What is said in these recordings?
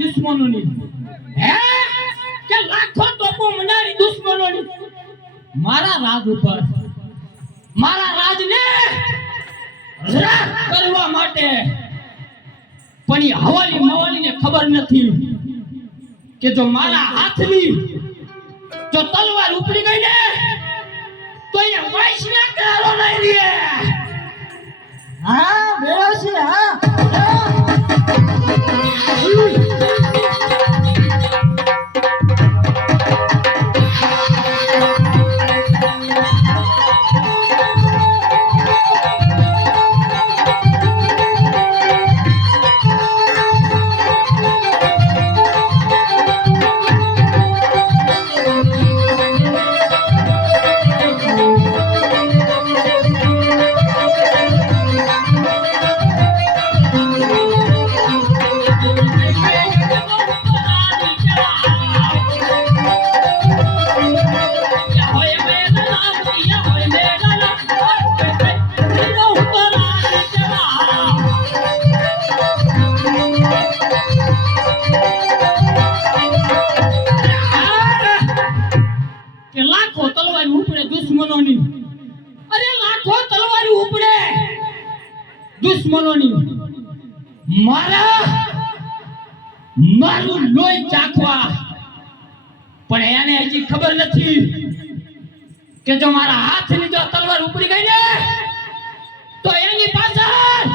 દુશ્મનોની હે કે લાખો તોપો મનારી દુશ્મનોની મારા રાજ ઉપર મારા રાજને રાજ કરવા માટે પણ એ હવાલી મવાલીને ખબર નથી કે જો મારા હાથની જો તલવાર ઉપડી ગઈ ને તો એ વાઈસના કરારો નહીં રહે હા બેસી હા દુશ્મનોની મારું લોહી ચાખવા પણ એને હજી ખબર નથી કે જો મારા હાથની જો તલવાર ઉપડી ગઈ ને તો એની પાછળ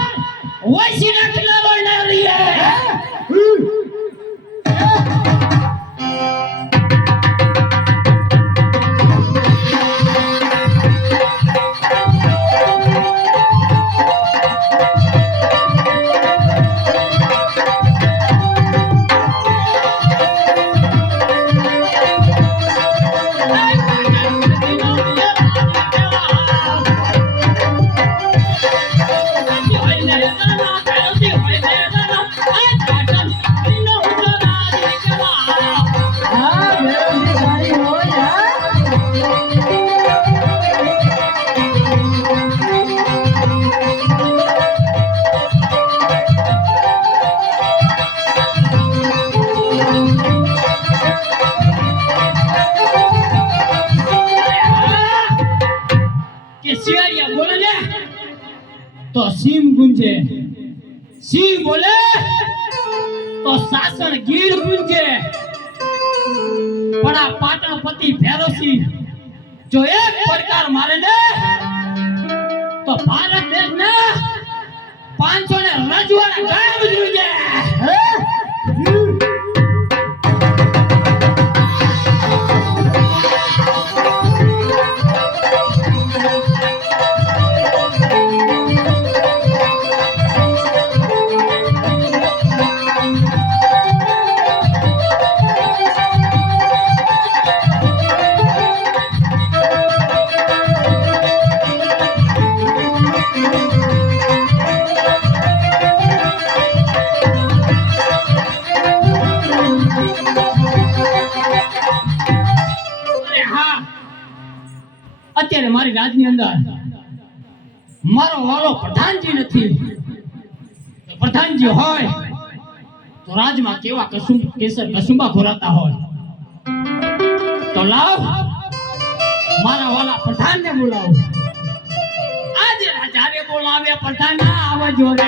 વૈસી નાખનારો ન રહે तो सिंह गुंजे सिंह बोले तो सासन गिर गुंजे बड़ा पाटणपति भैरवसी जो एक प्रकार मारे ने तो भारत देश ने 500 ने रजवाड़ा गाय गुजरे અત્યારે મારી રાજની અંદર મારો વાલો પ્રધાનજી નથી પ્રધાનજી હોય તો રાજમાં કેવા કેસર કસુંબા ઘોરાતા હોય તો લાવ મારા વાલા પ્રધાનને બોલાવો આજે રાજાને બોલાવે પ્રધાન આવજો રે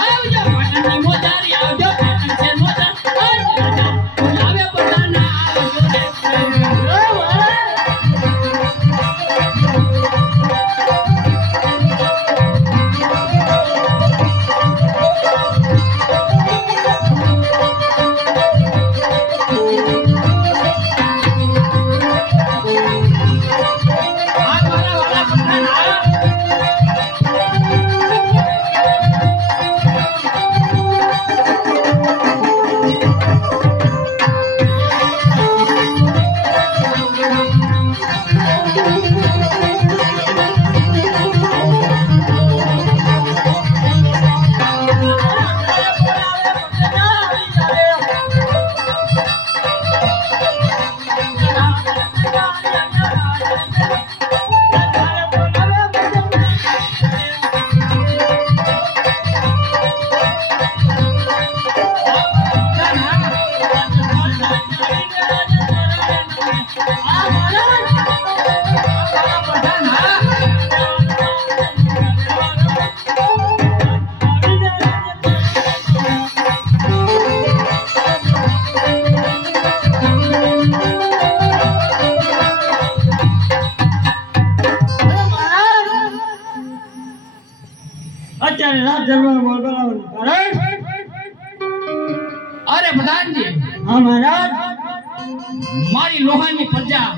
આવજો પટણની મોજારી આવજો પટણ છે મોજા બોલાવે પ્રધાન આવજો રે અત્યારે રાત દરબારમાં બોલાવવાનું કારણ અરે પ્રધાનજી હા મહારાજ મારી લોહાની પ્રજા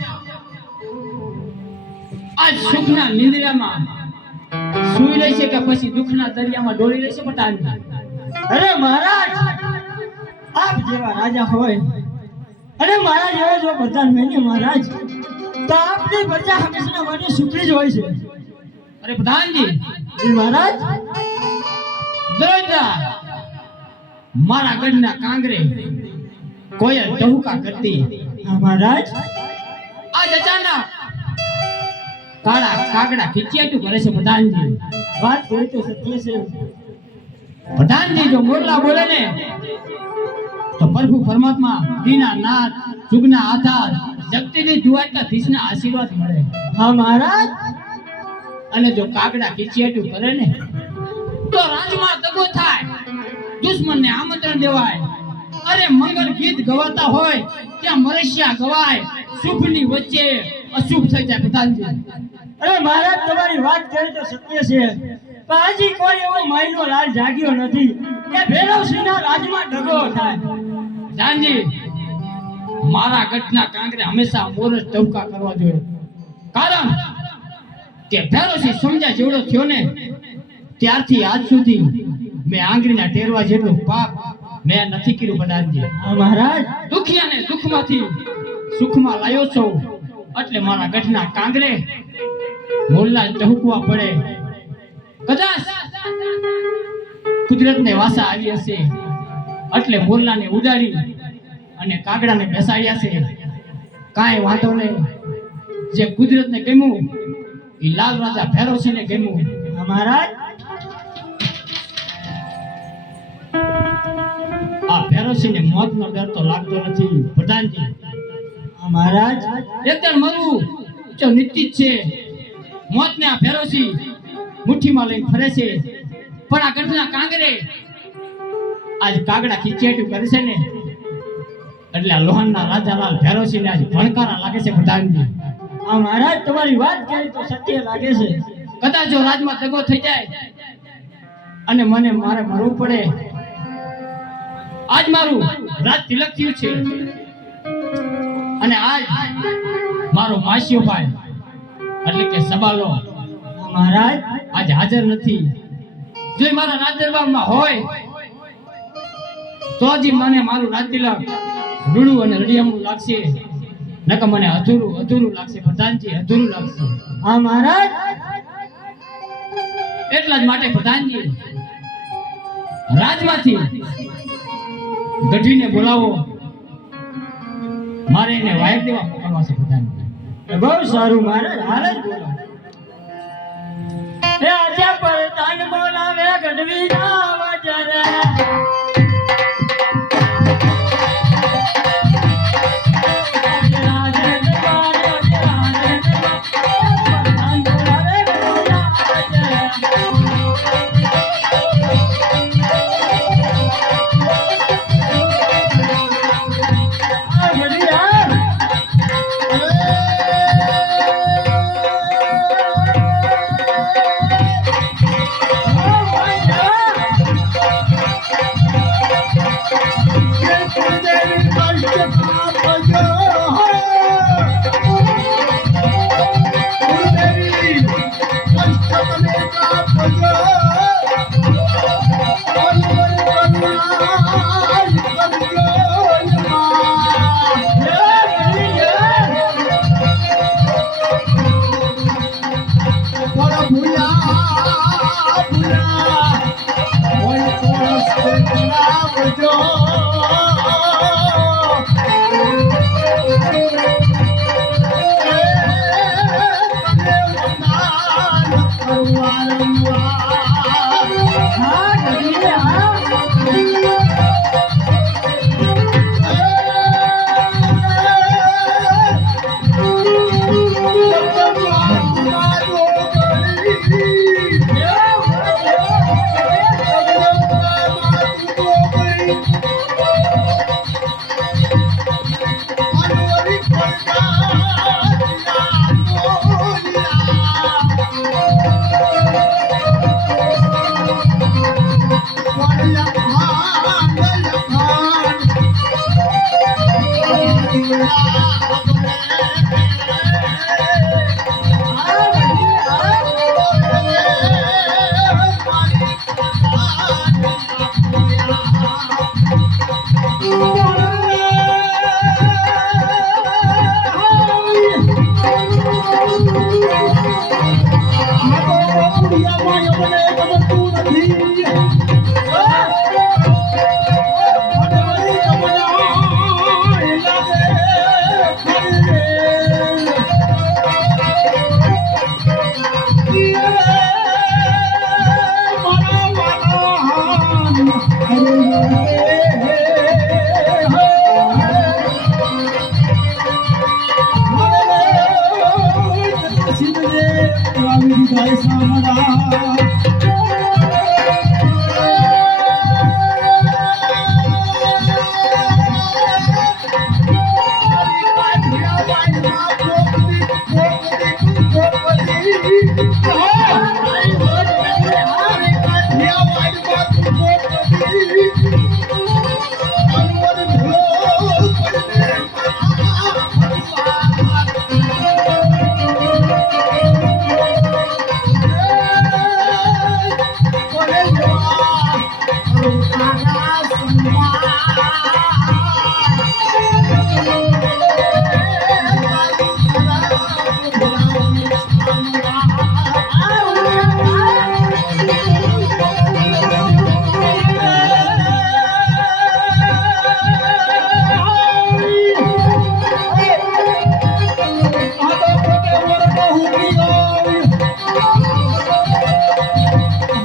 આજ સુખના નિંદ્રામાં સૂઈ રહી છે કે પછી દુઃખના દરિયામાં ડોળી રહી છે પ્રધાનજી અરે મહારાજ આપ જેવા રાજા હોય અને મારા જેવા જો પ્રધાન હોય ને મહારાજ તો આપની પ્રજા હંમેશા માટે સુખી જ હોય છે અરે પ્રધાનજી જી મહારાજ દરોજા મારા ગઢના કાંગરે કોયલ ટહુકા કરતી હા મહારાજ આજ અચાનક કાળા કાગડા ખીચિયાટું કરે છે પ્રધાનજી વાત કરી તો સત્ય છે પ્રધાનજી જો મોરલા બોલે ને તો પ્રભુ પરમાત્મા દીનાનાથ જુગના આધાર જગતીની દ્વારકાધીશના આશીર્વાદ મળે હા મહારાજ અને જો કાગડા ખીચિયાટું કરે ને તો રાજમાં દગો થાય દુશ્મનને આમંત્રણ દેવાય અરે મંગળ ગીત ગવાતા હોય ત્યાં મરસ્યા ગવાય શુભની વચ્ચે અશુભ થઈ જાય પ્રધાનજી અરે મહારાજ તમારી વાત કરી તો સત્ય છે પણ હજી કોઈ એવો મહિનો લાલ જાગ્યો નથી કે ભૈરવસિંહના રાજમાં ડગો થાય પ્રધાનજી મારા ગઢના કાંગરે હંમેશા મોરસ ટવકા કરવા જોઈએ કારણ કે ભૈરવસિંહ સમજ્યા જેવડો થયો ને ત્યારથી આજ સુધી મેં આંગળીના ટેરવા જેટલું પાપ મેં નથી કર્યું પ્રધાનજી હા મહારાજ દુખિયાને દુઃખમાંથી સુખમાં લાયો છો એટલે મારા ગઢના કાંગરે મોરલા ટહુકવા પડે કદાચ કુદરતને વાસા આવી હશે એટલે મોરલાને ઉડાડી અને કાગડાને બેસાડ્યા છે કાંઈ વાંધો નહીં જે કુદરતને ગમ્યું એ લાલ રાજા ભૈરવસિંહને ગમ્યું હા મહારાજ આ ભૈરવસિંહને મોતનો ડર તો લાગતો નથી પ્રધાનજી હા મહારાજ એકદમ મરવું જો નિશ્ચિત છે મોતને આ ભૈરવસિંહ મુઠ્ઠીમાં લઈને ફરે છે પણ આ ગઢના કાંગરે આજ કાગડા ખીચિયાટું કરે છે ને એટલે આ લોહાણના રાજાલાલ ભૈરવસિંહને આજ ભણકારા લાગે છે પ્રધાનજી હા મહારાજ તમારી વાત કરી તો સત્ય લાગે છે કદાચ જો રાજમાં દગો થઈ જાય અને મને મારે મરવું પડે આજ મારું રાજ તિલક થયું છે અને આજ મારો માસીઓ ભાઈ એટલે કે સબાલો હા મહારાજ આજ હાજર નથી જો એ મારા રાજ દરબારમાં હોય તો જ મને મારું રાજ તિલક રૂડું અને રડિયામણું લાગશે નકર મને અધૂરું લાગશે પ્રધાનજી અધૂરું લાગશે હા મહારાજ એટલા જ માટે પ્રધાનજી રાજમાંથી ગઢવીને બોલાવો મારે એને વાયર દેવા મોકલવા છે પ્રધાનજી બહુ સારું મહારાજ હાલ જ બોલો એ આજે પરતાન બોલાવે ગઢવી ના વજરે રાજે દરબાર મને ગમતું નથી. અને વળી જમના લાગે ફરી.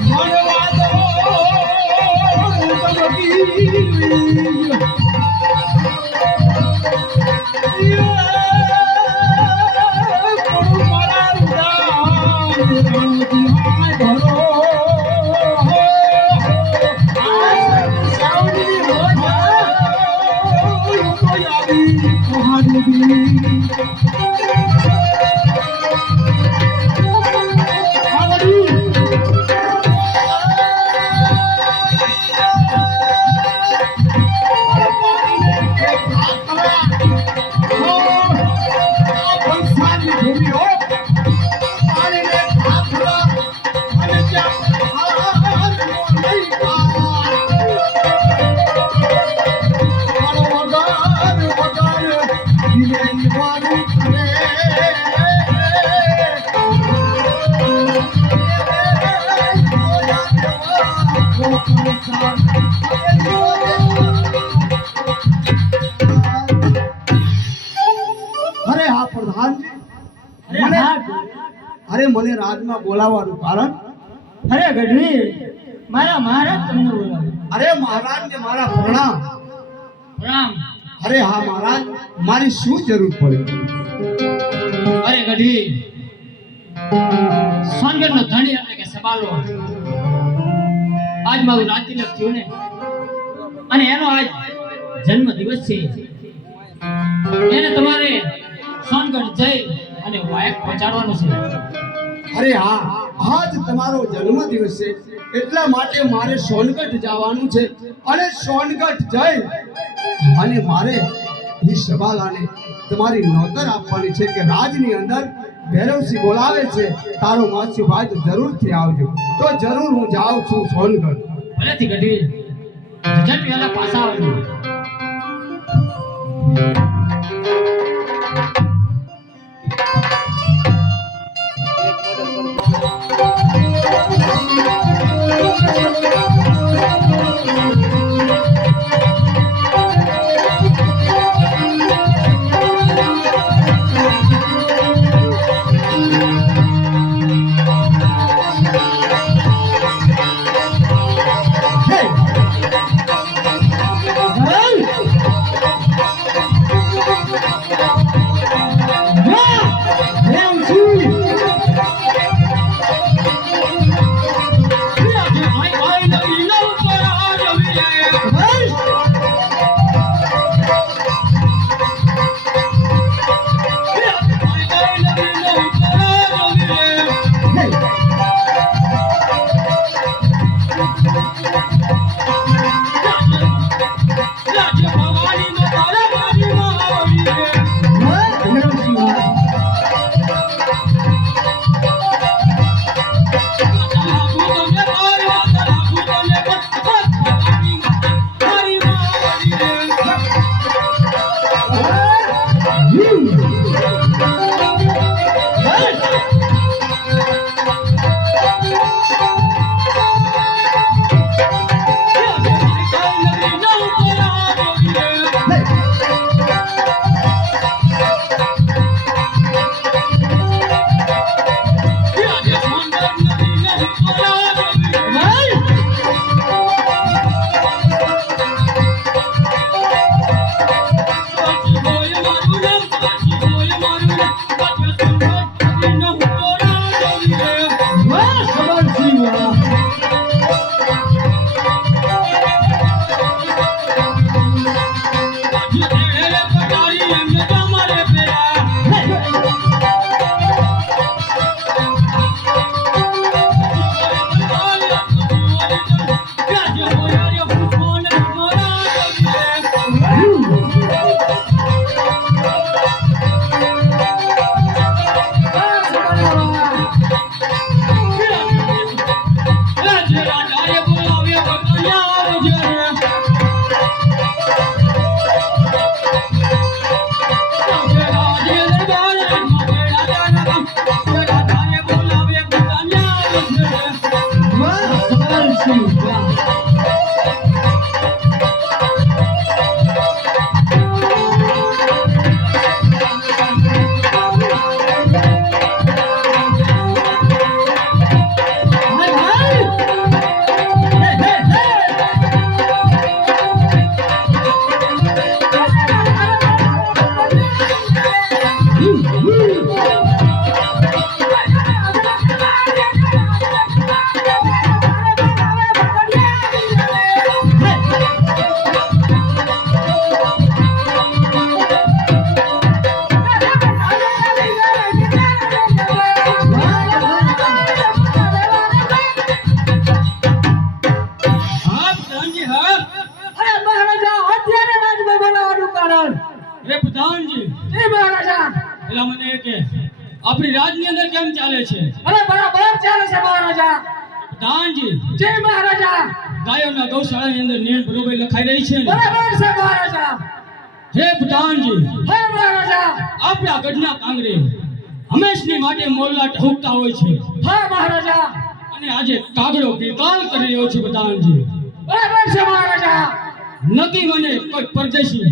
મારા વાલા હાન અરે હા પ્રધાનજી, અરે મને રાજમાં બોલાવવાનું કારણ? અરે ગઢવી, મારા મહારાજ તમને બોલાવે. અરે મહારાજને મારા પ્રણામ. પ્રણામ. અરે હા મહારાજ, મારી શું જરૂર પડી? અરે ગઢવી, સોનગઢનો ધણી એટલે કે સબાલો આજ મારું રાજતિલક થયું ને, અને એનો આજ જન્મ દિવસ છે. એને તમારે સોનગઢ જઈ અને વાયક પહોંચાડવાનું છે. અરે હા, આજ તમારો જન્મદિવસ છે, એટલા માટે મારે સોનગઢ જવાનું છે. અને સોનગઢ જઈ અને મારે એ સબાલાને તમારી નોતર આપવાની છે કે રાજની અંદર ભૈરવસિંહ બોલાવે છે, તારો માસી ભાઈ તો જરૂરથી આવજો. તો જરૂર હું જાઉં છું સોનગઢ. ભલેથી ગઢવી, જટ વહેલા પાછા આવજો. પેલા મને એ કે આપણી રાજની અંદર કેમ ચાલે છે? અરે બરાબર ચાલે છે મહારાજા. પ્રધાનજી, જય મહારાજા. ગાયોના ગૌશાળાની અંદર નિયમ બરોબર લખાઈ રહી છે ને? બરાબર છે મહારાજા. હે પ્રધાનજી, હે મહારાજા. આપણા ગઢના કાંગરે હંમેશની માટે મોરલા ઢોકતા હોય છે, હા મહારાજા. અને આજે કાગડો કિલકાલ કરી રહ્યો છે પ્રધાનજી. બરાબર છે મહારાજા. નક્કી મને કોઈ પરદેશી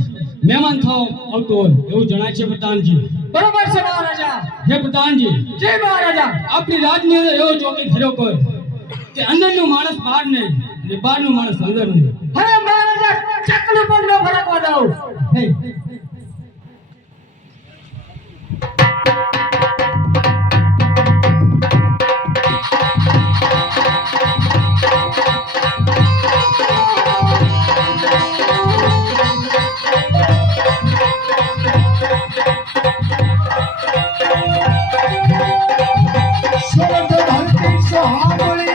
મહેમાન થવા આવતો હોય એવું જણાય છે પ્રધાનજી. બરાબર છે મહારાજા. હે પ્રધાનજી, જય મહારાજા. આપણી રાજની અંદર એવો ચોકી ફેરો કર કે અંદરનું માણસ બહાર નહીં અને બહારનું માણસ અંદર નહીં. હવે મહારાજા ચકલું પણ ન ફરકવા દઉં. હે, સ્વર્ગ ધરતી સહામણી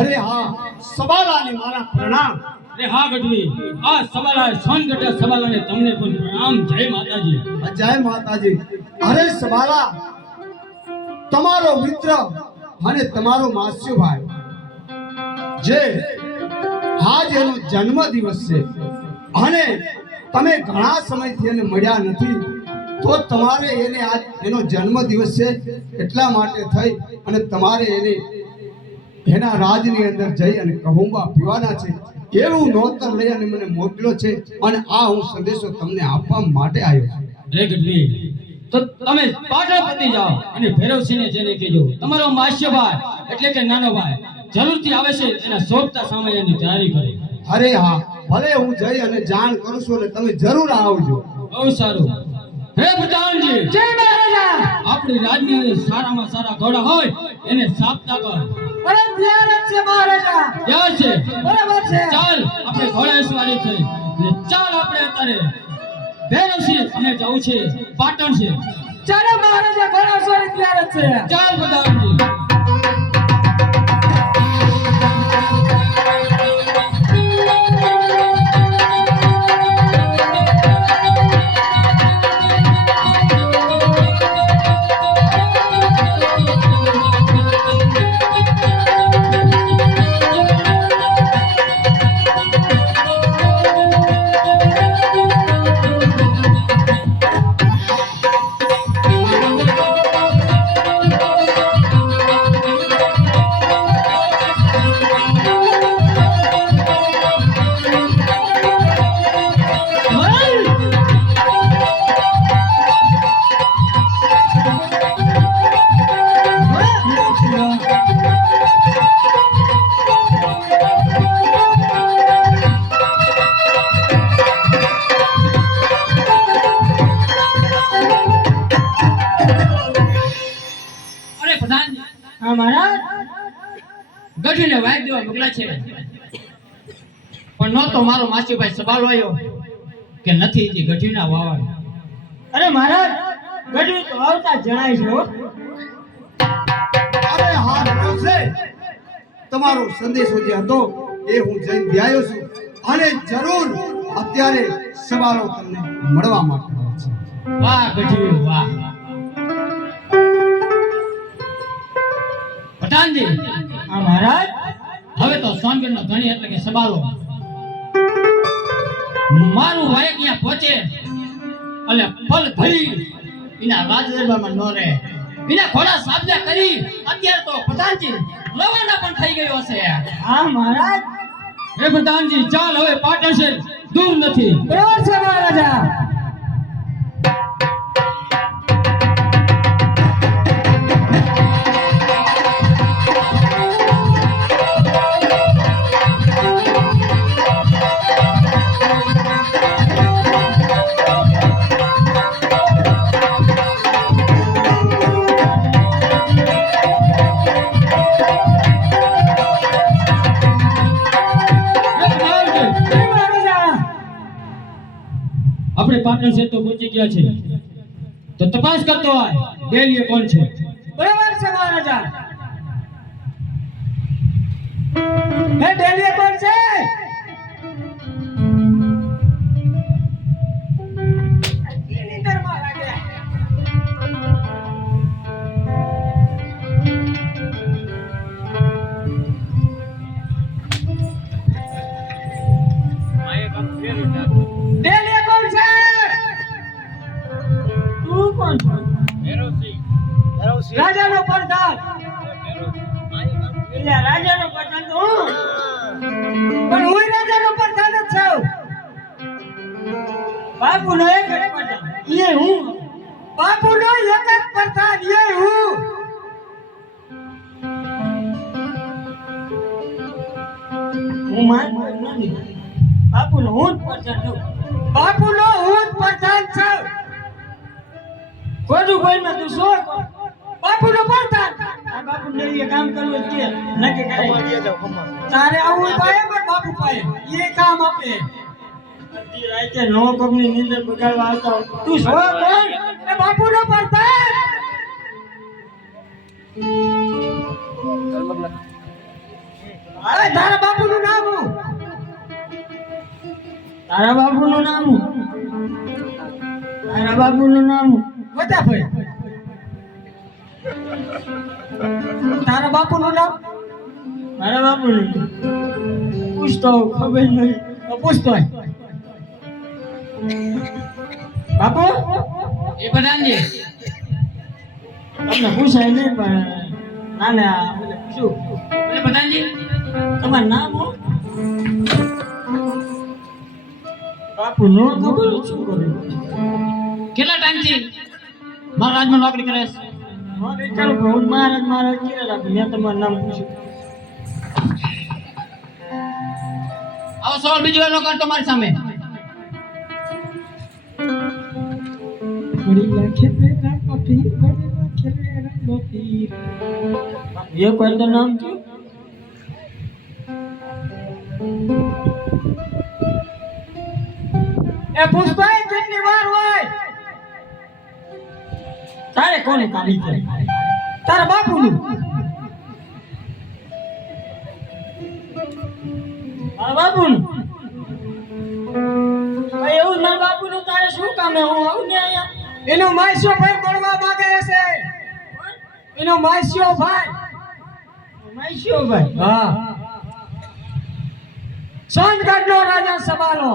અરે હા, સબાલાને મારા પ્રણામ. અરે હા ગઢવી, આ સવાલા સોનગઢ સવાલાને તમને પણ પ્રણામ. જય માતાજી. જય માતાજી. અરે સબાલા, તમારો મિત્ર અને તમારો માસ્યો ભાઈ જે આજ એનો જન્મ દિવસ છે અને તમે ઘણા સમયથી એને મળ્યા નથી, તો તમારે એને આજ એનો જન્મ દિવસ છે એટલા માટે થઈ અને તમારે એને એના રાજની અંદર જઈ અને કહુંબા પીવાના છે એવું નોતર લઈ અને મને મોકલ્યો છે અને આ હું સંદેશો તમને આપવા માટે આવ્યો છું. અરે ગઢવી, તો તમે પાટણ પતી જાઓ અને ભૈરવસિંહને જેને કહેજો તમારો માસ્ય ભાઈ એટલે કે નાનો ભાઈ જરૂરથી આવે છે એના સોંપતા સમયની તૈયારી કરે. અરે હા, ભલે હું જઈ અને જાણ કરું છું અને તમે જરૂર આવજો. બહુ સારું. હે પ્રધાનજી, જય મહારાજા. આપણી રાજની અંદર સારામાં સારા ઘોડા હોય એને સાપતા કર. અરે તૈયાર જ છે મહારાજા. ક્યાં છે? બરાબર છે. ચાલ આપણે ઘોડા સવારી થઈ ને ચાલ આપણે અત્યારે ભૈરવસિંહ અને જવું છે પાટણ છે. ચાલો મહારાજા, ઘોડા સવારી તૈયાર જ છે. ચાલ પ્રધાનજી. હા મહારાજ. ગઢીને વાઈ દેવા મોકલા છે પણ નો તો મારો માસીભાઈ સવાલ આવ્યો કે નથી જે ગઢીના વાવા. અરે મહારાજ, ગઢવી તો આવતા જણાય છે હો. અરે હા, રહ્યો છે તમારો સંદેશો જે હતો એ હું જઈને આવ્યો છું અને જરૂર અત્યારે સવાલો તમને મળવા માટે આવે છે. વાહ ગઢવી વાહ. પ્રધાનજી, હા મહારાજ. હવે તો સોનગઢનો ધણી એટલે કે સબાલો મારું વાયક અહીંયા પહોંચે એટલે ફલ ધરી એના રાજ દરબારમાં ન રહે, એના ઘોડા સાબજા કરી અત્યારે તો પ્રધાનજી રવાના પણ થઈ ગયો હશે. હા મહારાજ. હે પ્રધાનજી, ચાલ હવે પાટણ છે દૂર નથી. બરાબર છે મહારાજા. આપણે પાટણ છે તો પહોંચી ગયા છે, તો તપાસ કરતો હોય ડેલીએ કોણ છે. બરાબર છે મહારાજા. હે ડેલીએ કોણ છે? એની દરમાં લાગ્યા. ડેલીએ કોણ છે? તું કોણ છો? રાજાનો પ્રધાન. એટલે રાજાનો પ્રધાન તો હું, પણ હું રાજાનો પ્રધાન જ છું. બાપુનો એક જ પ્રધાન એ હું. બાપુનો એક જ પ્રધાન એ હું. હું માનતો નથી. બાપુનો હું જ પ્રધાન છું. બાપુનો હું જ પ્રધાન છું. ખોટું બોલમાં તું શું કહો? બાપુનો પ્રધાન. આ બાપુ ડેલીએ કામ કરવું જ છે. નક્કી કરે. તારે આવું પાયે પણ બાપુ પાયે એ કામ આપે. અડધી રાતે નો કોકની નીંદર બગાડવા આવતો તું શું કોણ? એ બાપુનો પ્રધાન. અરે તારા બાપુનું નામ હું. તારા બાપુનું નામ હું. તારા બાપુનું નામ હું. બધા ભાઈ તારા બાપુનું નામ? મારા બાપુનું પૂછતો ખબર નહીં. પૂછતો બાપુ એ પ્રધાનજી તમને પૂછાય નહીં પણ ના ના શું એ પ્રધાનજી તમારું નામ હું? બાપુ નો ખબર શું કરું? કેટલા ટાઈમથી મારા રાજમાં નોકરી કરે છે? ચાલો હું મહારાજ ક્યારે રાખું? મેં તમારું નામ પૂછ્યું. આવો સવાલ બીજો એનો કરતો મારી સામે. એ કોઈ તો નામ છે? એ પુષ્પાઈ કેટલી વાર હોય? તારે કોને કાઢી છે? તારા બાપુનું? મારા બાપુનું? ભાઈ એવું મારા બાપુનું તારે શું કામ? હું આવું ને અહીંયા. એનો માસ્યો ભાઈ મળવા માંગે છે. એનો માસ્યો ભાઈ. માસ્યો ભાઈ? હા. સોનગઢનો રાજા સબાલો.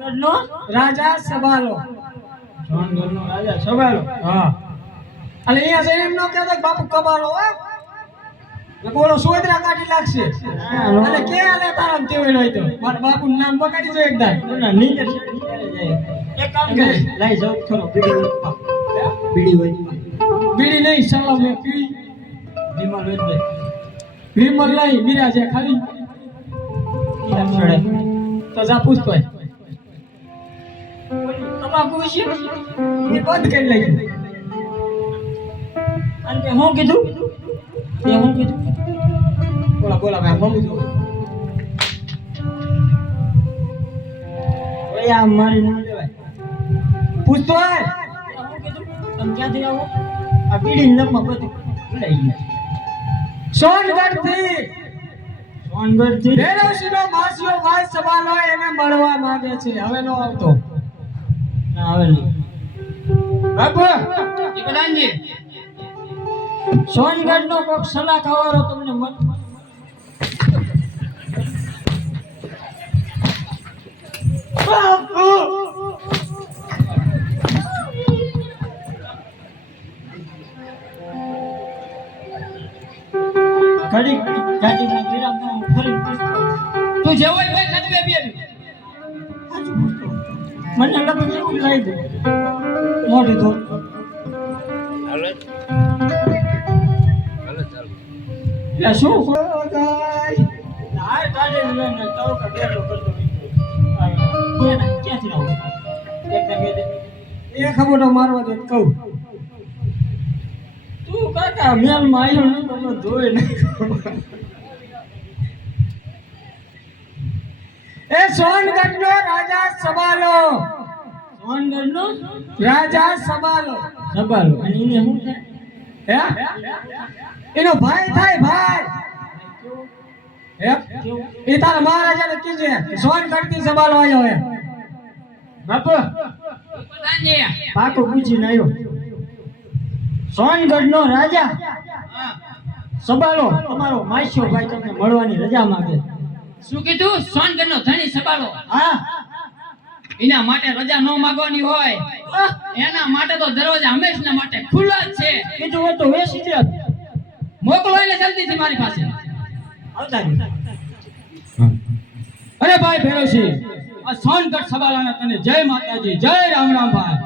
સોનગઢનો રાજા સબાલો. સોનગઢનો રાજા સબાલો. હા. અને અહીંયા જઈને એમ ન કહેતો કે બાપુ કબાલો હો. બોલો સોદરા કાઢી લાગશે. અને કે આલે તારામ તેવું હોય તો મારા બાપુનું નામ બગાડી જો એકદમ. ના નીચે જાય. એક કામ કરે લઈ જાવ થોડો બીડી હોય. બીડી નહીં સલામ મે પી. વિમલ હોય બે. વિમલ લઈ મીરા છે ખાલી. તો જા પૂછતો હોય. તમાકુ વિશે એ બંધ કરી લઈ. અને કે હું કીધું? તે હું કીધું? બોલા ભાઈ મમ્મી જો. ઓય આ મારી ના દેવાય. પૂછતો હોય. હું કીધું? તમે ક્યાંથી આવો? આ બીડી નમમાં બધું લઈ ગયા. સોનગઢથી. સોનગઢથી ભેરવસીનો માસીઓ ભાઈ સવાલો એને મળવા માંગે છે. હવે નો આવતો. ના હવે નહીં. બાપુ એ પ્રધાનજી સોનગઢનો કોક સલાહ ખાવાનો તમને મન બાપુ ઘડી ગાડીમાં વિરામ ફરી તું જેવો હોય ભાઈ ખાલી બે બે મને લગભગ એવું લાગ્યું મોઢું ધો લે શું ગાય આ કાઢે ને તો કડેલો કરતો કોને ક્યાંથી આવો એકદમ એ ખબર ન મારવા દે કહું તું કાકા મેલ માં આવ્યો ને તો જોઈ નહીં એ સોનગઢનો રાજા સબાલો સોનગઢનો રાજા સબાલો. સબાલો અને એને શું થાય? હે એનો ભાઈ થાય ભાઈ. હે એ તારા મહારાજાને કીજે સોનગઢથી સબાલો આવ્યો હે. બાપુ પ્રધાનજી પાકો પૂછીને આવ્યો. સોનગઢનો રાજા સબાલો તમારો માસ્યો ભાઈ તમને મળવાની રજા માંગે. શું કીધું? સોનગઢનો ધણી સબાલો. હા એના માટે રજા ન માંગવાની હોય. એના માટે તો દરવાજા હંમેશા માટે ખુલ્લા જ છે. કીધું હોય તો વેસી દે. મોકલો એને જલ્દીથી મારી પાસે. આવતા રહ્યો. અરે ભાઈ ભેરોસી, આ સોનગઢ સબાલાના તને જય માતાજી, જય રામ રામ ભાઈ.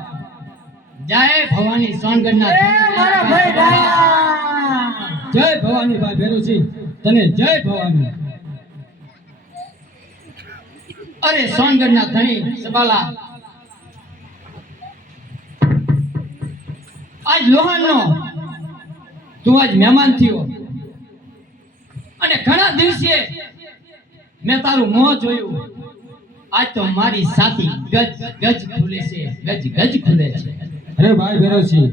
જય ભવાની સોનગઢના એ મારા ભાઈ ડાયા. જય ભવાની ભાઈ ભેરોસી, તને જય ભવાની. અરે સોનગઢના ધણી સબાલા, આજ લોહાણનો તું આજ મહેમાન થયો અને ઘણા દિવસે મેં તારું મોં જોયું. આજ તો મારી સાથી ગજ ગજ ખુલે છે, ગજ ગજ ખુલે છે. અરે ભાઈ ભેરોસી,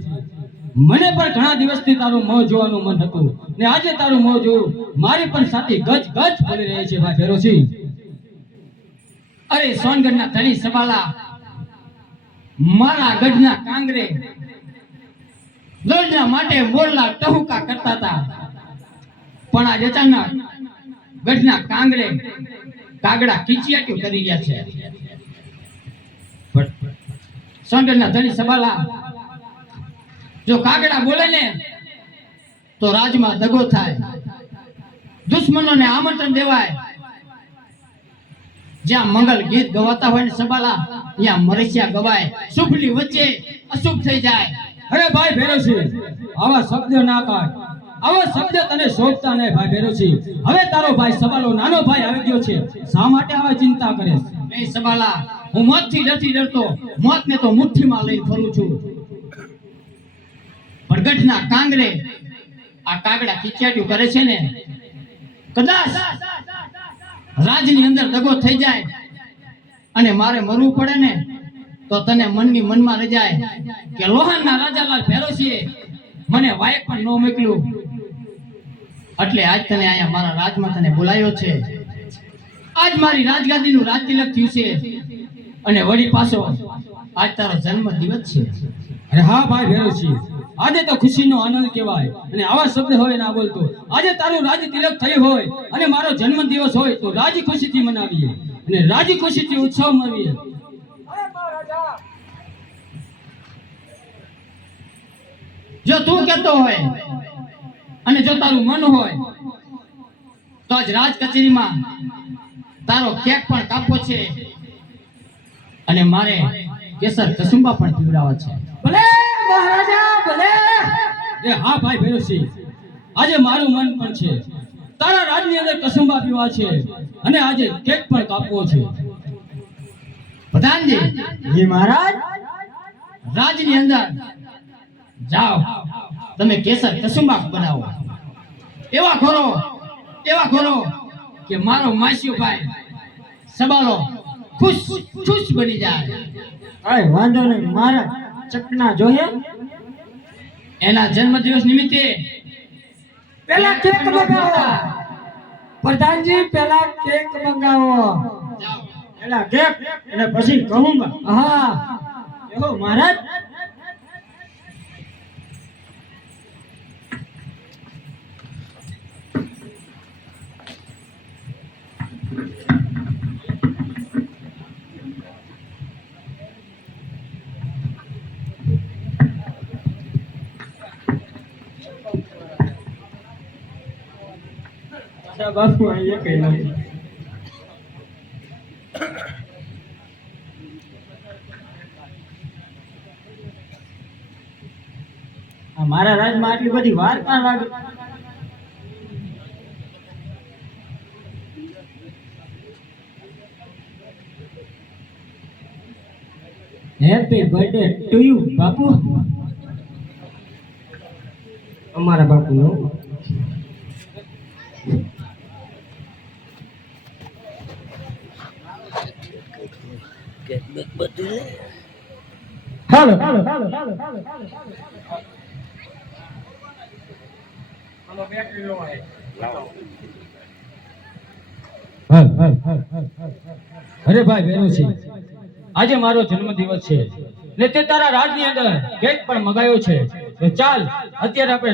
મને પણ ઘણા દિવસથી તારું મોં જોવાનું મન હતું ને આજે તારું મોં જોયું. મારી પણ સાથી ગજ ગજ બોલી રહી છે ભાઈ ભેરોસી. અરે સોનગઢના ધણી સબાલા, મારા ગઢના કાંગરે દોડના માટે મોરલા ટહુકા કરતા હતા, પણ આજ અચાનક ગઢના કાંગરે કાગડા કિચિયાટીઓ કરી ગયા છે. સોનગઢના ધણી સબાલા, જો કાગડા બોલે ને તો રાજમાં દગો થાય, દુશ્મનોને આમંત્રણ દેવાય. જ્યાં મંગલ ગીત ગવાતા હોય ને સબાલા, ત્યાં મરસિયા ગવાય. શુભની વચ્ચે અશુભ થઈ જાય. અરે ભાઈ ભેરોસી, આવા શબ્દ ના કાઢ. આવા શબ્દ તને શોભતા નહીં ભાઈ ભેરોસી. હવે તારો ભાઈ સબાલો નાનો ભાઈ આવી ગયો છે, શા માટે આવા ચિંતા કરે? એ સબાલા, હું મોતથી નથી ડરતો. મોતને તો મુઠ્ઠીમાં લઈને ફરું છું. પણ ગઢના કાંગરે આ કાગડા કિચિયાટીઓ કરે છે ને, કદાચ રાજની અંદર દગો થઈ જાય અને મારે મરવું પડે ને, તો તને મનની મનમાં રહી જાય કે લોહાણના રાજાલાલ ભેરોસીએ મને વાયક પણ ન મોકલ્યું. એટલે આજ તને અહીંયા મારા રાજમાં તને બોલાયો છે. આજ મારી રાજગાદીનું રાજ તિલક થયું છે અને વળી પાછો આજ તારો જન્મ દિવસ છે. અરે હા ભાઈ ભેરોસી, આજે તો ખુશીનો આનંદ કહેવાય અને આવા શબ્દ હોય ના બોલતો. આજે તારું રાજ તિલક થયું હોય અને મારો જન્મ દિવસ હોય તો રાજી ખુશીથી મનાવીએ અને રાજી ખુશીથી ઉત્સવ મનાવીએ. જો તું કહેતો હોય અને જો તારું મન હોય તો આજ રાજ કચેરીમાં તારો કેક પણ કાપવો છે અને મારે કેસર કસુંબા પણ પીવડાવવા છે. ભલે મહારાજા ભલે. એ હા ભાઈ ભેરોસી, આજે મારું મન પણ છે. તારા રાજની અંદર કસુંબા પીવા છે અને આજે કેક પણ કાપવો છે. પ્રધાનજી, જી મહારાજ. રાજની અંદર જાઓ, તમે કેસર કસુંબા બનાવો. એવા ખોરો કે મારો માસ્યો ભાઈ સબાલો ખુશ ખુશ બની જાય. કાઈ વાંધો નહીં મહારાજ, ચકના જોઈએ. એના જન્મદિવસ નિમિત્તે પેલા કેક મંગાવો પ્રધાનજી, પેલા કેક મંગાવો. જાઓ. પેલા કેક અને પછી કહુંબા. હા એહો મહારાજ. બાપુ અહીંયા કઈ નથી. મારા રાજમાં આટલી બધી વાર કાં લાગે? હેપી બર્થડે ટુ યુ બાપુ. અમારા બાપુ નો ચાલો અરે ભાઈ વેરુસિંહ, આજે મારો જન્મદિવસ છે ને તે તારા રાજની અંદર કેક પણ મગાયો છે, તો ચાલ અત્યારે આપણે